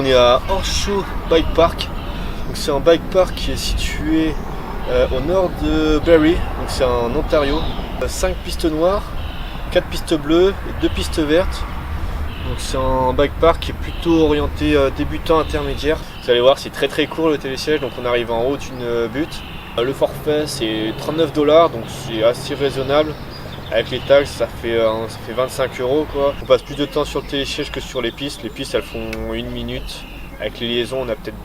on est à Horseshoe Bike Park. Donc c'est un bike park qui est situé au nord de Barrie, donc c'est en Ontario. 5 pistes noires, 4 pistes bleues et 2 pistes vertes. Donc c'est un bike park qui est plutôt orienté débutant intermédiaire. Vous allez voir, c'est très court le télésiège, donc on arrive en haut d'une butte. Le forfait c'est 39 $, donc c'est assez raisonnable. Avec les taxes ça fait 25 € quoi. On passe plus de temps sur le télésiège que sur les pistes. Les pistes elles font 1 minute. Avec les liaisons on a peut-être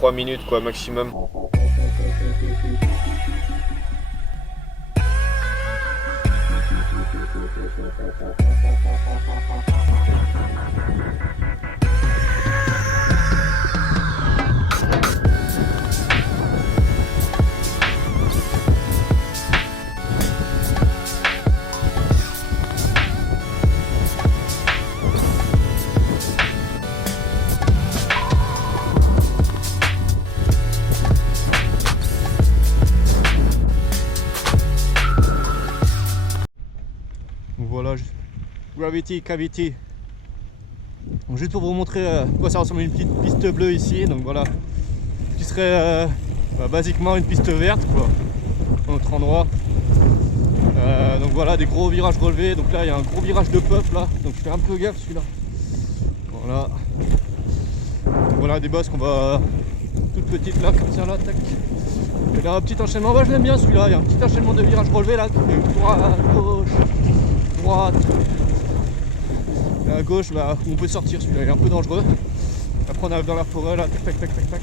2-3 minutes quoi maximum. Voilà, Gravity Cavity. Donc juste pour vous montrer à quoi ça ressemble une petite piste bleue ici. Donc voilà, qui serait basiquement une piste verte quoi, à notre endroit. Donc voilà, des gros virages relevés. Donc là il y a un gros virage de puff là, donc je fais un peu gaffe celui-là. Voilà. Donc voilà des bosses qu'on va toutes petites là comme ça là, tac. Et là un petit enchaînement, moi je l'aime bien celui-là, il y a un petit enchaînement de virages relevés là, droite, gauche, droite. Et à gauche là où on peut sortir, celui-là il est un peu dangereux. Après on arrive dans la forêt là, tac tac tac tac.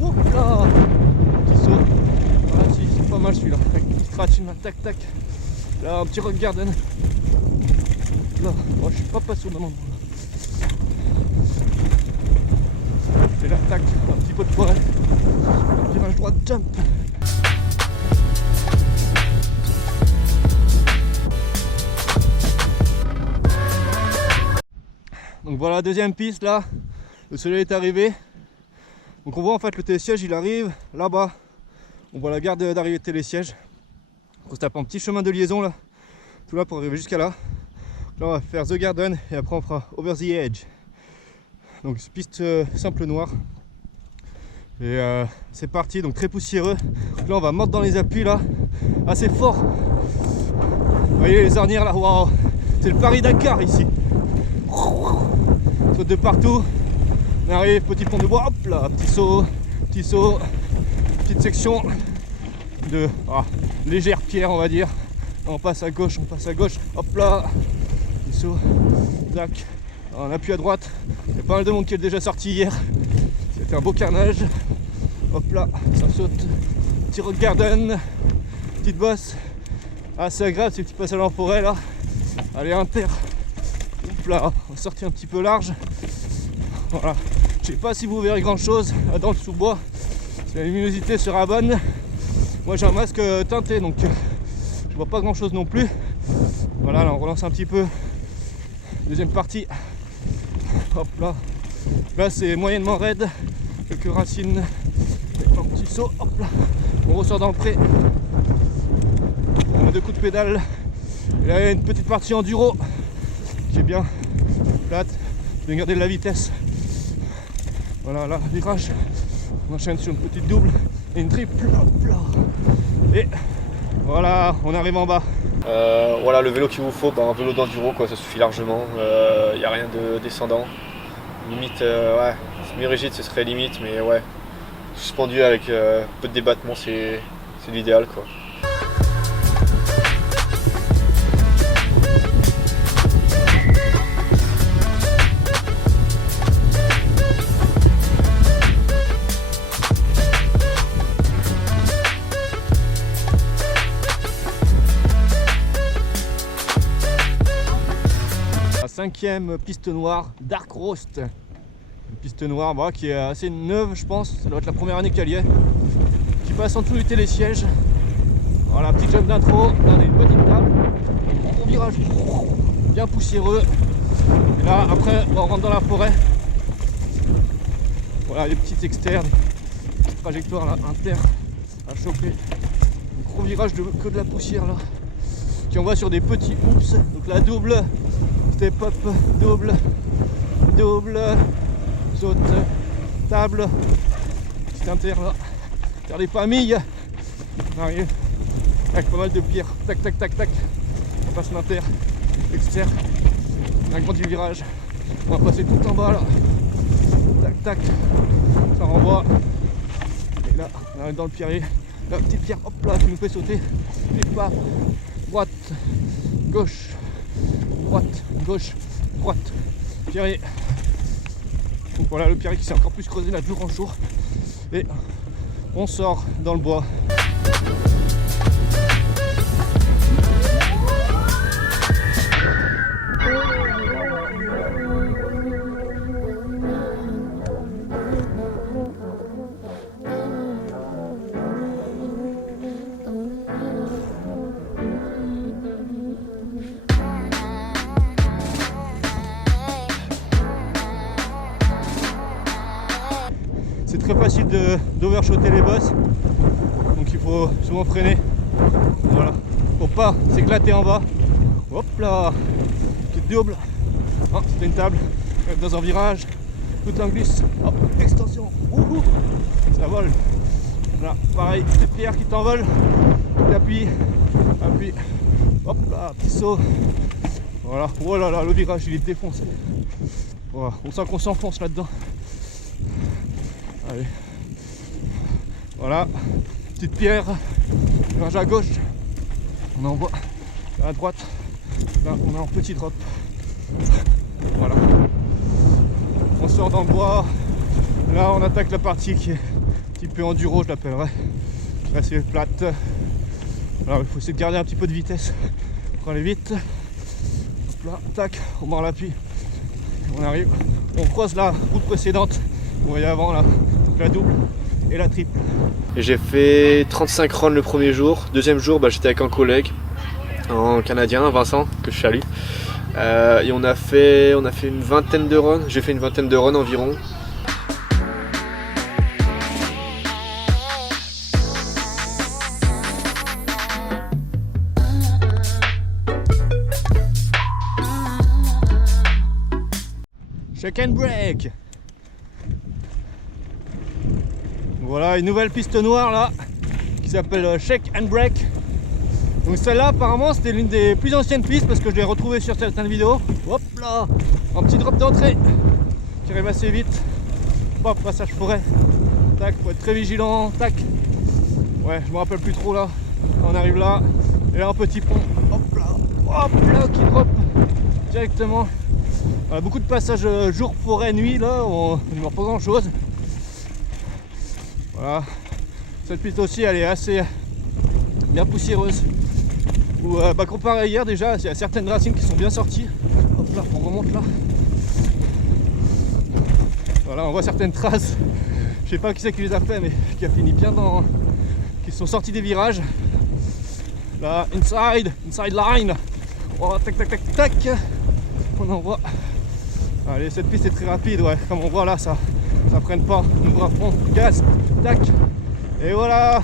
Ouh là, petit saut. Voilà, si, c'est pas mal celui-là. Petite ratine là, tac tac. Là un petit rock garden. Là, oh, je suis pas passé au bon endroit. Et là tac, un petit peu de forêt. Virage droite, jump. Donc voilà, deuxième piste là, le soleil est arrivé. Donc on voit en fait le télésiège, il arrive là-bas. On voit la gare d'arrivée de télésiège. On se tape un petit chemin de liaison là, tout là pour arriver jusqu'à là. Là on va faire The Garden et après on fera Over the Edge. Donc piste simple noire. Et c'est parti, donc très poussiéreux. Donc là on va mordre dans les appuis là, assez fort. Vous voyez les ornières là, waouh, c'est le Paris-Dakar ici. Saute de partout. On arrive, petit pont de bois, hop là, petit saut, petite section de légère pierre on va dire. On passe à gauche, hop là, petit saut, tac. On appuie à droite, il y a pas mal de monde qui est déjà sorti hier. C'était un beau carnage. Hop là, ça saute. Petit rock garden, petite bosse. Assez agréable ces petits passages en forêt là. Allez, inter. Hop là, on va sortir un petit peu large. Voilà. Je sais pas si vous verrez grand chose dans le sous-bois. Si la luminosité sera bonne. Moi j'ai un masque teinté donc je vois pas grand chose non plus. Voilà, là on relance un petit peu. Deuxième partie. Hop là. Là c'est moyennement raide. Quelques racines. Un petit saut. Hop là. On ressort dans le pré. On a 2 coups de pédale. Et là il y a une petite partie enduro qui est bien plate. Bien garder de la vitesse. Voilà, là, virage. On enchaîne sur une petite double et une triple. Hop là. Et voilà, on arrive en bas. Voilà le vélo qu'il vous faut, un vélo d'enduro quoi, ça suffit largement. Il n'y a rien de descendant. Limite, ouais, semi-rigide ce serait limite, mais ouais, suspendu avec peu de débattement, c'est l'idéal quoi. Cinquième piste noire, Dark Roast. Une piste noire qui est assez neuve je pense, ça doit être la première année qu'elle y est. Qui passe en dessous du télésiège. Voilà, petit jump d'intro, là on a une petite table, gros virage bien poussiéreux. Et là après on rentre dans la forêt. Voilà les petites externes, petite trajectoire là, inter à choper. Un gros virage que de la poussière là. Qui envoie sur des petits oops, donc la double. Step up, double, double, saute, table, petit inter là, faire des familles, on arrive avec pas mal de pierres, tac tac tac tac, on passe l'inter, externe, un grand virage, on va passer tout en bas là, tac tac, ça renvoie, et là on arrive dans le pierrier, la petite pierre, hop là, qui nous fait sauter, puis pas, droite, gauche, droite, gauche, droite, pierrier. Donc voilà le pierrier qui s'est encore plus creusé là de jour en jour. Et on sort dans le bois. C'est très facile d'overshotter les bosses, donc il faut souvent freiner. Voilà, pour pas s'éclater en bas. Hop là, petite double. Oh, c'était une table dans un virage, tout en glisse. Hop, extension. Ouhou, ça vole. Voilà, pareil, petite pierre qui t'envole. Appuie, appuie. Hop là, petit saut. Voilà, oh là là, le virage il est défoncé. Voilà, on sent qu'on s'enfonce là-dedans. Allez, voilà, petite pierre, virage à gauche, on envoie à droite, là on est en petit drop, voilà, on sort dans le bois, là on attaque la partie qui est un petit peu enduro, je l'appellerais, là c'est plate, alors il faut essayer de garder un petit peu de vitesse pour aller vite, hop là, tac, on mord l'appui, on arrive, on croise la route précédente, vous voyez avant là, la double et la triple. J'ai fait 35 runs le premier jour. Deuxième jour, j'étais avec un collègue, un Canadien, Vincent, que je salue. Et on a fait une vingtaine de runs. J'ai fait une vingtaine de runs environ. Shake and break. Voilà une nouvelle piste noire là qui s'appelle Shake and Break. Donc celle-là apparemment c'était l'une des plus anciennes pistes parce que je l'ai retrouvée sur certaines vidéos. Hop là, un petit drop d'entrée qui arrive assez vite. Hop, passage forêt. Tac, faut être très vigilant. Tac. Ouais, je me rappelle plus trop là. On arrive là et là un petit pont. Hop là qui drop directement. Voilà, beaucoup de passages jour, forêt, nuit là. On ne voit pas grand chose. Voilà, cette piste aussi elle est assez bien poussiéreuse. Comparé à hier déjà, il y a certaines racines qui sont bien sorties. Hop là, on remonte là. Voilà, on voit certaines traces. Je sais pas qui c'est qui les a fait, mais qui a fini bien dans. Qui sont sortis des virages. Là, inside line. Oh, tac tac tac tac. On en voit. Allez, cette piste est très rapide, ouais. Comme on voit là, ça prenne pas. On ouvre à fond, gaz, tac. Et voilà.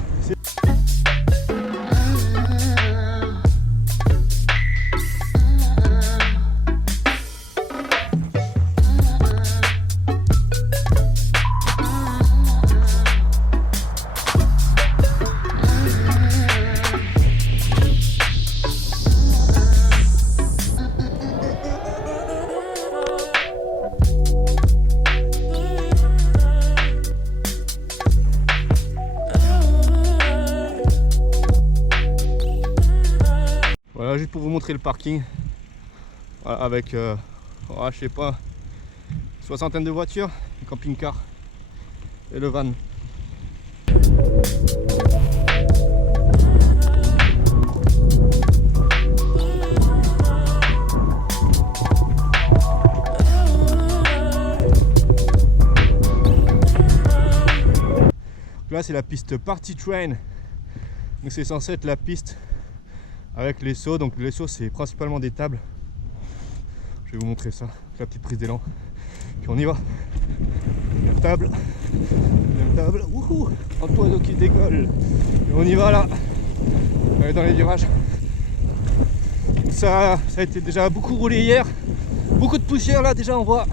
Voilà, juste pour vous montrer le parking. Voilà, avec, je sais pas, une soixantaine de voitures, le camping-car et le van. Là c'est la piste Party Train, donc c'est censé être la piste avec les sauts. Donc les sauts c'est principalement des tables. Je vais vous montrer ça, la petite prise d'élan. Puis on y va. Une table, wouhou, un oiseau qui décolle. Et on y va là. On est dans les virages. Ça a été déjà beaucoup roulé hier. Beaucoup de poussière là déjà on voit.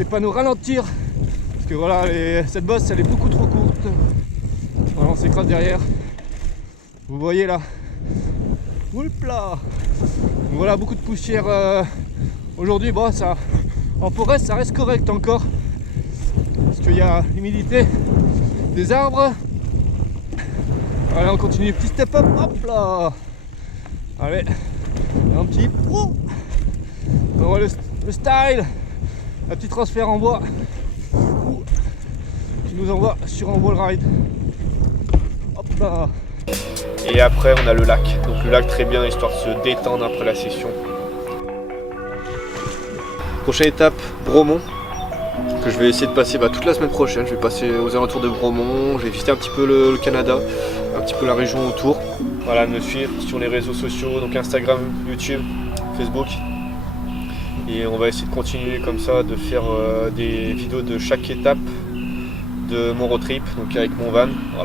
les panneaux ralentir. Parce que voilà, cette bosse elle est beaucoup trop courte. Voilà, on s'écrase derrière. Vous voyez là. Oulpla. Donc voilà, beaucoup de poussière aujourd'hui. Bon, ça, en forêt ça reste correct encore. Parce qu'il y a l'humidité des arbres. Allez, on continue, petit step up, hop là. Allez, un petit pro. On voit le style, un petit transfert en bois qui nous envoie sur un wall ride. Hop là. Et après on a le lac, donc le lac très bien histoire de se détendre après la session. Prochaine étape, Bromont, que je vais essayer de passer toute la semaine prochaine. Je vais passer aux alentours de Bromont, je vais visiter un petit peu le Canada, un petit peu la région autour. Voilà, me suivre sur les réseaux sociaux, donc Instagram, YouTube, Facebook. Et on va essayer de continuer comme ça, de faire des vidéos de chaque étape de mon road trip, donc avec mon van. Voilà.